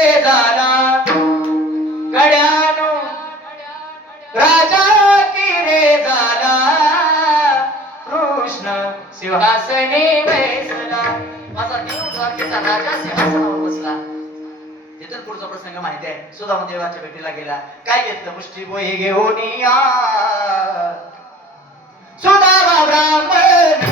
झाला गड्यानो राजा किरे झाला कृष्ण सिंहासनी बसला. माझा देव द्वारकेचा राजा सिंहासनावर बसला. तिथून पुढचा प्रसंग माहिती आहे. सुदामा देवाच्या भेटीला गेला. काय घेतलं? मुष्टी बोई घेऊन या सुदामा ब्राह्मण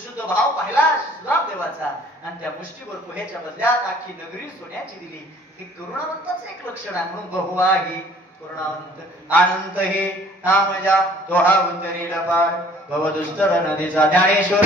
शुद्ध भाव पाहिला सुदाम देवाचा आणि त्या मुष्टीभर पोह्याच्या बदल्यात आखी नगरी सोन्याची दिली. हे करुणावंताच एक लक्षण आहे. म्हणून बहुवाही करुणावंत आनंद हे नामजा तो हा उतरील पार भवदुस्तर नदीचा ज्ञानेश्वर